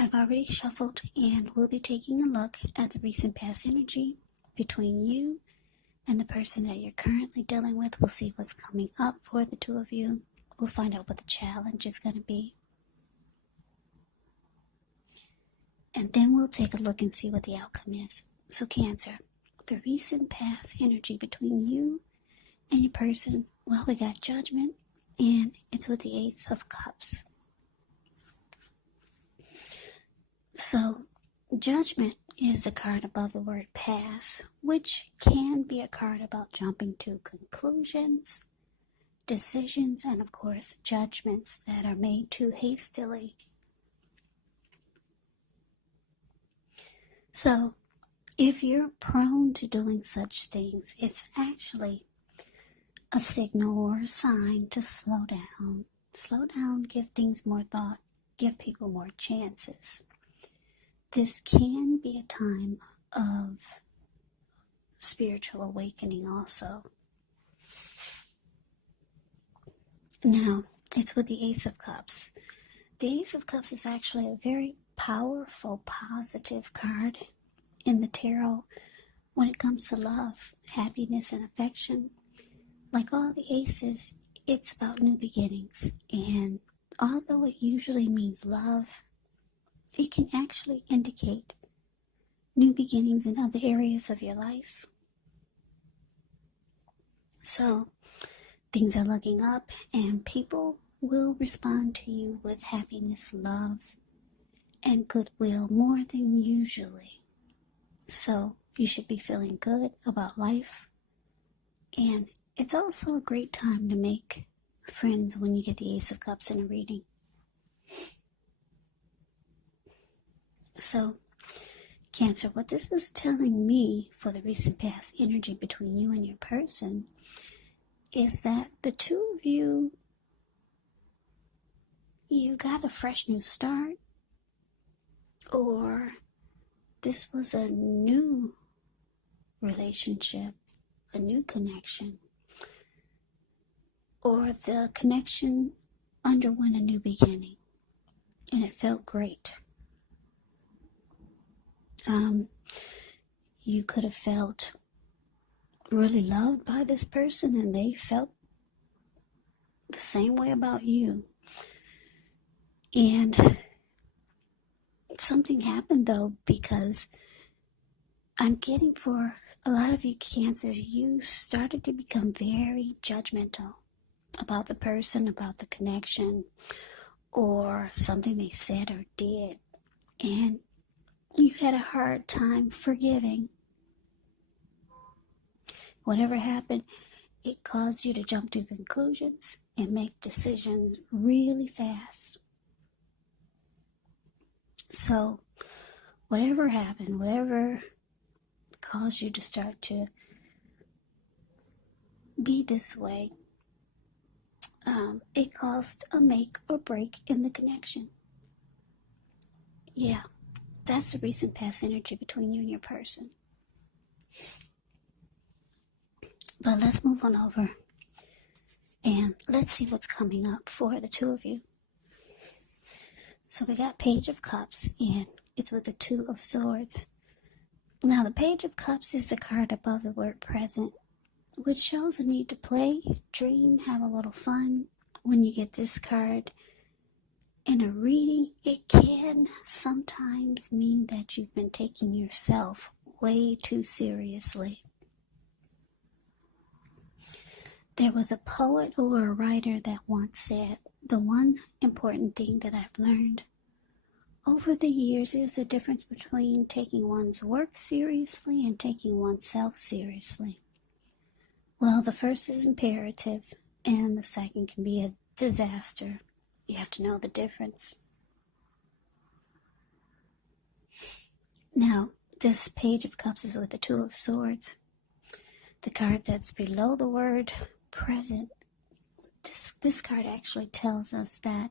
I've already shuffled and we'll be taking a look at the recent past energy between you and the person that you're currently dealing with. We'll see what's coming up for the two of you. We'll find out what the challenge is going to be. And then we'll take a look and see what the outcome is. So Cancer, the recent past energy between you and your person, well, we got Judgment, and it's with the Ace of Cups. So, Judgment is the card above the word pass, which can be a card about jumping to conclusions, decisions, and of course, judgments that are made too hastily. So, if you're prone to doing such things, it's actually a signal or a sign to slow down. Slow down, give things more thought, give people more chances. This can be a time of spiritual awakening also. Now, it's with the Ace of Cups. The Ace of Cups is actually a very powerful, positive card in the tarot when it comes to love, happiness, and affection. Like all the aces, it's about new beginnings. And although it usually means love, it can actually indicate new beginnings in other areas of your life. So things are looking up and people will respond to you with happiness, love, and goodwill more than usually. So you should be feeling good about life. And it's also a great time to make friends when you get the Ace of Cups in a reading. So, Cancer, what this is telling me for the recent past energy between you and your person is that the two of you got a fresh new start, or this was a new relationship, a new connection, or the connection underwent a new beginning and it felt great. You could have felt really loved by this person and they felt the same way about you. And something happened though, because I'm getting for a lot of you Cancers, you started to become very judgmental about the person, about the connection, or something they said or did. And you had a hard time forgiving. Whatever happened, it caused you to jump to conclusions and make decisions really fast. So, whatever happened, whatever caused you to start to be this way, it caused a make or break in the connection. Yeah, that's the recent past energy between you and your person. But let's move on over and let's see what's coming up for the two of you. So we got Page of Cups and it's with the Two of Swords. Now the Page of Cups is the card above the word present, which shows a need to play, dream, have a little fun. When you get this card in a reading, it can sometimes mean that you've been taking yourself way too seriously. There was a poet or a writer that once said, the one important thing that I've learned over the years is the difference between taking one's work seriously and taking oneself seriously. Well, the first is imperative and the second can be a disaster. You have to know the difference. Now, this Page of Cups is with the Two of Swords. The card that's below the word present. This card actually tells us that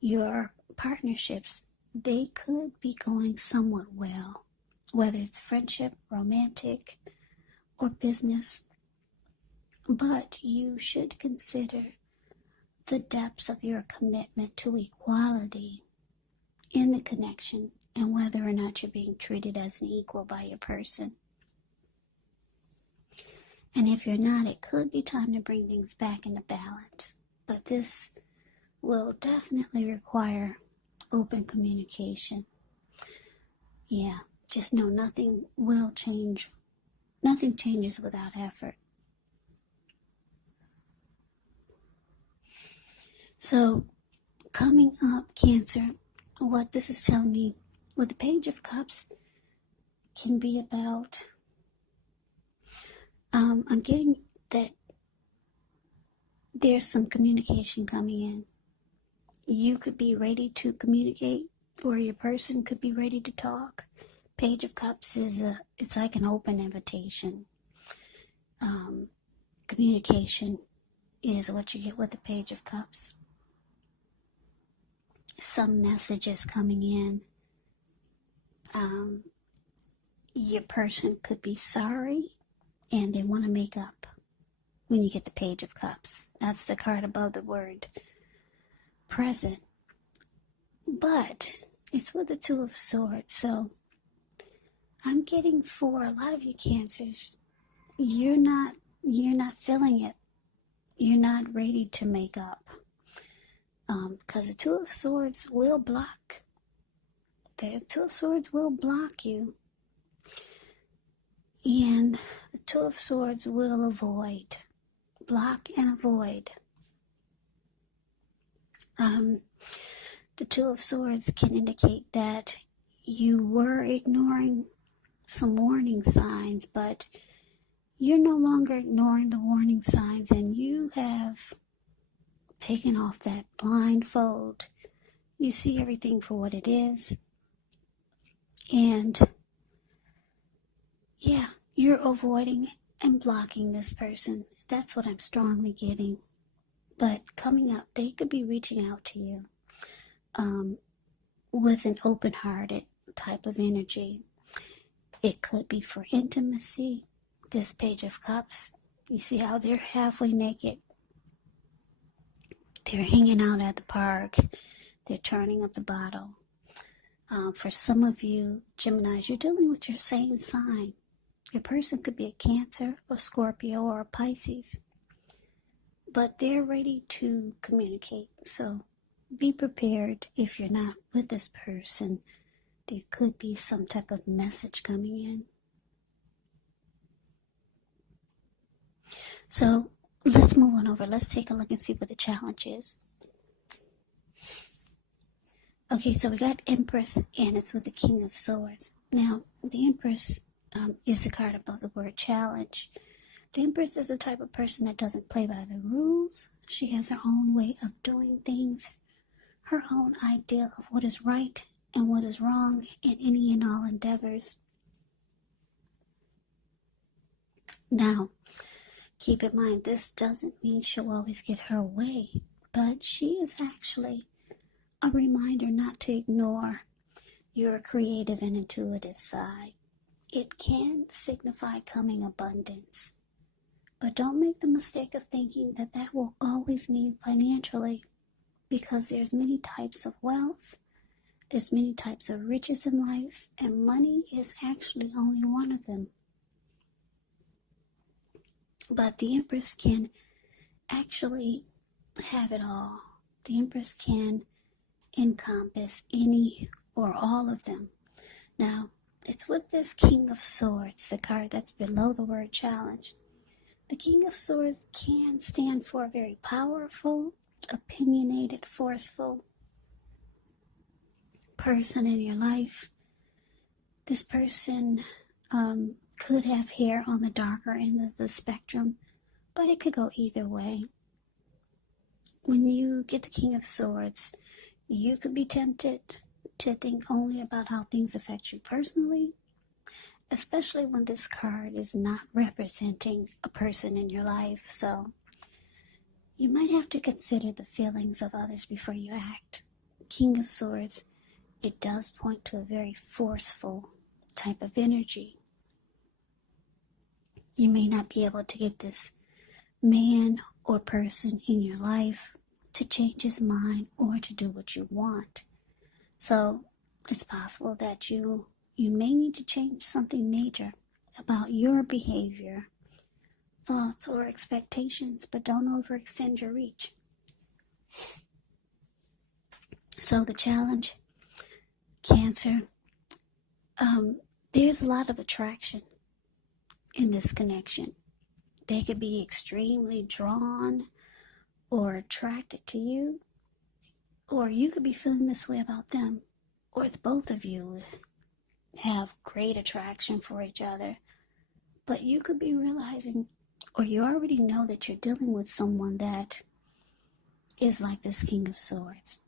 your partnerships, they could be going somewhat well, whether it's friendship, romantic, or business. But you should consider the depths of your commitment to equality in the connection and whether or not you're being treated as an equal by your person. And if you're not, it could be time to bring things back into balance. But this will definitely require open communication. Yeah, just know nothing will change. Nothing changes without effort. So, coming up, Cancer, what this is telling me with the Page of Cups can be about, I'm getting that there's some communication coming in. You could be ready to communicate, or your person could be ready to talk. Page of Cups is it's like an open invitation. Communication is what you get with the Page of Cups. Some messages coming in. Your person could be sorry and they want to make up when you get the Page of Cups. That's the card above the word present. But it's with the Two of Swords. So I'm getting for a lot of you Cancers, you're not feeling it. You're not ready to make up. Because the Two of Swords will block. The Two of Swords will block you. And the Two of Swords will avoid. Block and avoid. The Two of Swords can indicate that you were ignoring some warning signs, but you're no longer ignoring the warning signs, and you have taken off that blindfold. You see everything for what it is. And yeah, you're avoiding and blocking this person. That's what I'm strongly getting. But coming up, they could be reaching out to you with an open-hearted type of energy. It could be for intimacy. This Page of Cups, you see how they're halfway naked. They're hanging out at the park. They're turning up the bottle. For some of you Geminis, you're dealing with your same sign. Your person could be a Cancer, a Scorpio, or a Pisces. But they're ready to communicate. So be prepared if you're not with this person. There could be some type of message coming in. So let's move on over. Let's take a look and see what the challenge is. Okay, so we got Empress, and it's with the King of Swords. Now, the Empress is the card above the word challenge. The Empress is the type of person that doesn't play by the rules. She has her own way of doing things, her own idea of what is right and what is wrong in any and all endeavors. Now, keep in mind, this doesn't mean she'll always get her way, but she is actually a reminder not to ignore your creative and intuitive side. It can signify coming abundance, but don't make the mistake of thinking that that will always mean financially, because there's many types of wealth, there's many types of riches in life, and money is actually only one of them. But the Empress can actually have it all. The Empress can encompass any or all of them. Now, it's with this King of Swords, the card that's below the word challenge. The King of Swords can stand for a very powerful, opinionated, forceful person in your life. This person could have hair on the darker end of the spectrum, but it could go either way. When you get the King of Swords, you could be tempted to think only about how things affect you personally, especially when this card is not representing a person in your life. So you might have to consider the feelings of others before you act. King of Swords, it does point to a very forceful type of energy. You may not be able to get this man or person in your life to change his mind or to do what you want. So it's possible that you may need to change something major about your behavior, thoughts, or expectations, but don't overextend your reach. So the challenge, Cancer, there's a lot of attraction in this connection. They could be extremely drawn or attracted to you, or you could be feeling this way about them, or the both of you have great attraction for each other, but you could be realizing, or you already know, that you're dealing with someone that is like this King of Swords.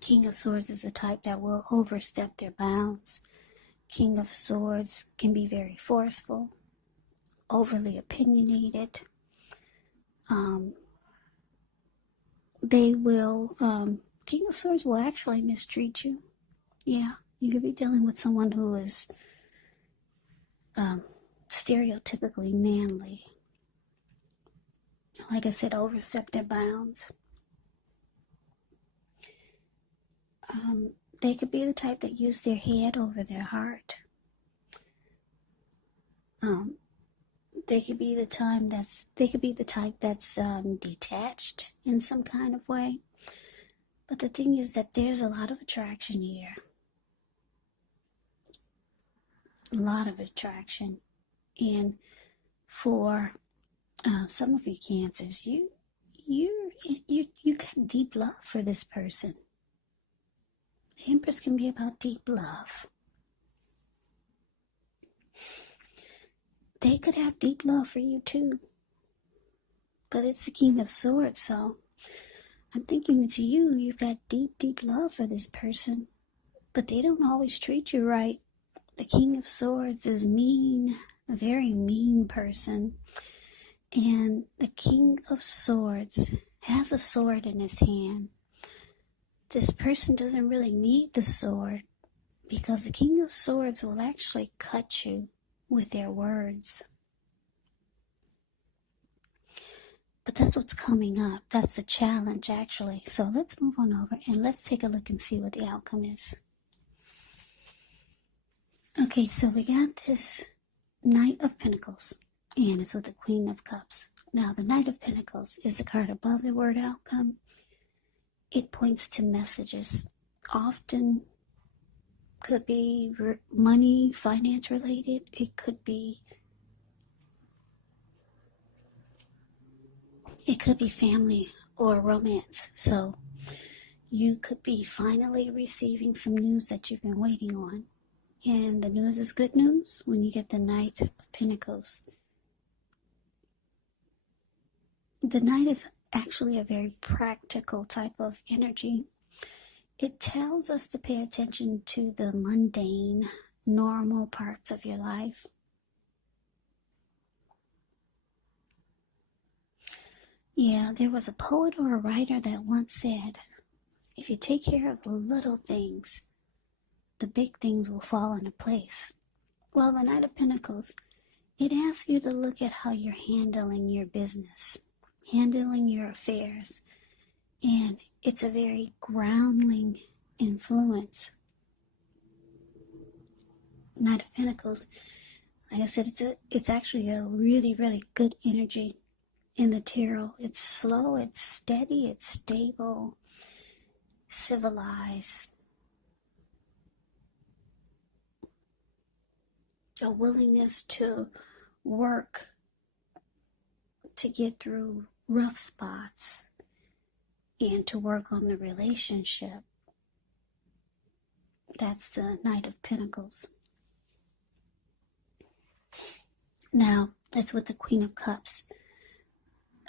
King of Swords is the type that will overstep their bounds. King of Swords can be very forceful, overly opinionated. King of Swords will actually mistreat you. Yeah, you could be dealing with someone who is stereotypically manly. Like I said, overstep their bounds. They could be the type that use their head over their heart. They could be the type that's detached in some kind of way. But the thing is that there's a lot of attraction here. A lot of attraction. And for some of you Cancers, you got deep love for this person. The Empress can be about deep love. They could have deep love for you too. But it's the King of Swords, so I'm thinking that you've got deep, deep love for this person, but they don't always treat you right. The King of Swords is mean, a very mean person. And the King of Swords has a sword in his hand. This person doesn't really need the sword, because the King of Swords will actually cut you with their words. But that's what's coming up. That's the challenge, actually. So let's move on over and let's take a look and see what the outcome is. Okay, so we got this Knight of Pentacles, and it's with the Queen of Cups. Now, the Knight of Pentacles is the card above the word outcome. It points to messages. Often could be money, finance related. It could be family or romance. So you could be finally receiving some news that you've been waiting on. And the news is good news when you get the Knight of Pentacles. The Knight is actually a very practical type of energy. It tells us to pay attention to the mundane, normal parts of your life. Yeah, there was a poet or a writer that once said, if you take care of the little things, the big things will fall into place. Well, the Knight of Pentacles, it asks you to look at how you're handling your business, handling your affairs, and it's a very grounding influence. Knight of Pentacles, like I said, it's actually a really, really good energy in the tarot. It's slow, it's steady, it's stable, civilized. A willingness to work to get through rough spots and to work on the relationship. That's the Knight of Pentacles. Now, that's with the Queen of Cups.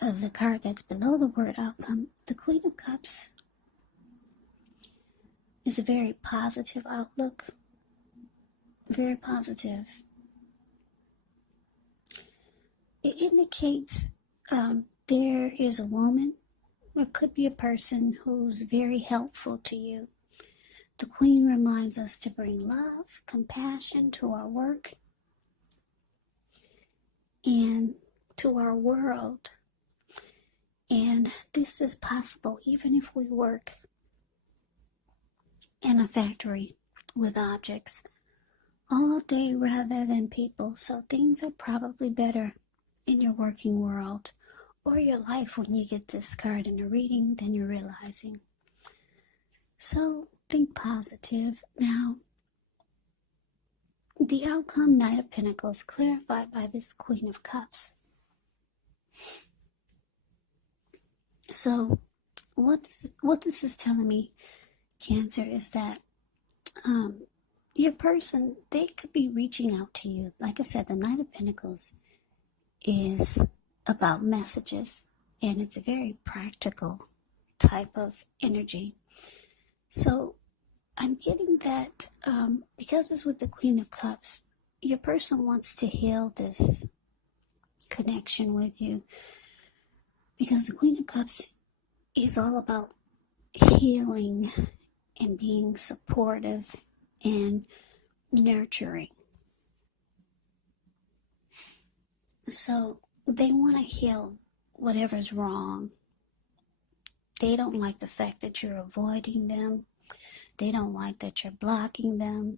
The card that's below the word outcome. The Queen of Cups is a very positive outlook. Very positive. It indicates there is a woman, or could be a person, who's very helpful to you. The Queen reminds us to bring love, compassion to our work and to our world. And this is possible even if we work in a factory with objects all day rather than people. So things are probably better in your working world or your life when you get this card in a reading than you're realizing. So think positive. Now, the outcome, Knight of Pentacles, clarified by this Queen of Cups. So what this is telling me, Cancer, is that your person, they could be reaching out to you. Like I said, the Knight of Pentacles is about messages, and it's a very practical type of energy. So I'm getting that because it's with the Queen of Cups, your person wants to heal this connection with you, because the Queen of Cups is all about healing and being supportive and nurturing. So they want to heal whatever's wrong. They don't like the fact that you're avoiding them. They don't like that you're blocking them.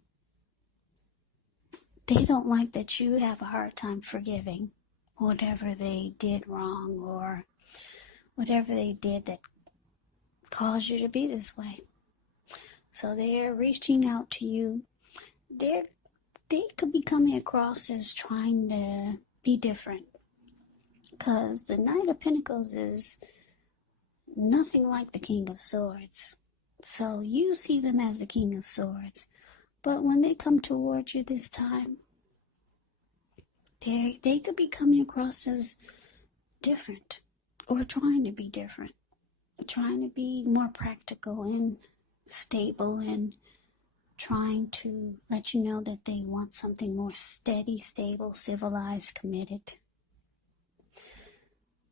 They don't like that you have a hard time forgiving whatever they did wrong or whatever they did that caused you to be this way. So they're reaching out to you. They could be coming across as trying to be different, because the Knight of Pentacles is nothing like the King of Swords. So you see them as the King of Swords, but when they come towards you this time, they could be coming across as different or trying to be different, trying to be more practical and stable, and trying to let you know that they want something more steady, stable, civilized, committed.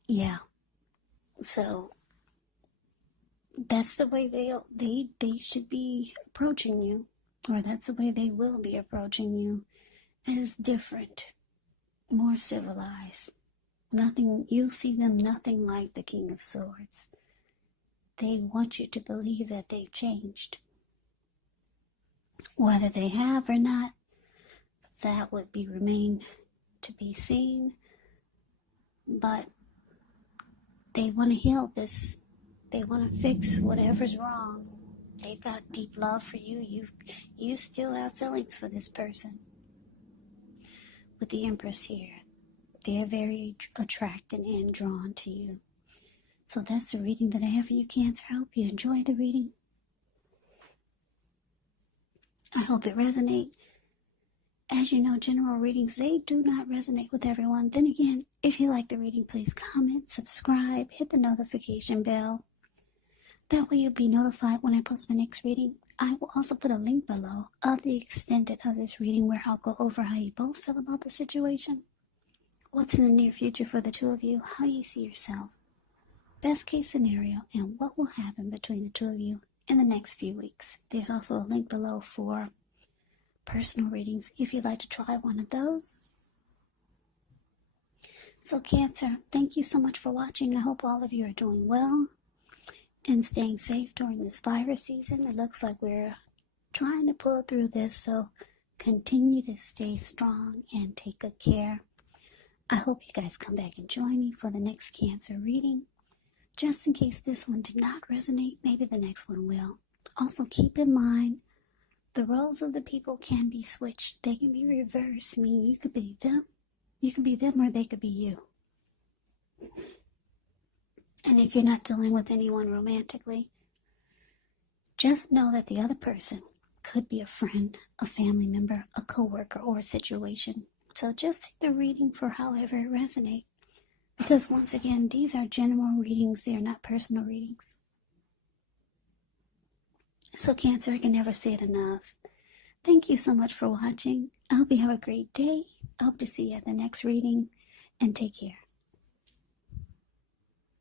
Yeah. So that's the way they should be approaching you, or that's the way they will be approaching you, as different, more civilized. Nothing, you see them nothing like the King of Swords. They want you to believe that they've changed. Whether they have or not, that would remain to be seen. But they want to heal this. They want to fix whatever's wrong. They've got deep love for you. You still have feelings for this person. With the Empress here, they're very attracted and drawn to you. So that's the reading that I have for you, Cancer. I hope you enjoy the reading. I hope it resonates. As you know, general readings, they do not resonate with everyone. Then again, if you like the reading, please comment, subscribe, hit the notification bell. That way you'll be notified when I post my next reading. I will also put a link below of the extended of this reading, where I'll go over how you both feel about the situation, what's in the near future for the two of you, how you see yourself, best case scenario, and what will happen between the two of you in the next few weeks. There's also a link below for personal readings if you'd like to try one of those. So Cancer, thank you so much for watching. I hope all of you are doing well and staying safe during this virus season. It looks like we're trying to pull through this, so continue to stay strong and take good care. I hope you guys come back and join me for the next Cancer reading. Just in case this one did not resonate, maybe the next one will. Also keep in mind, the roles of the people can be switched. They can be reversed, meaning you could be them, or they could be you. And if you're not dealing with anyone romantically, just know that the other person could be a friend, a family member, a coworker, or a situation. So just take the reading for however it resonates. Because once again, these are general readings. They are not personal readings. So Cancer, I can never say it enough. Thank you so much for watching. I hope you have a great day. I hope to see you at the next reading, and take care.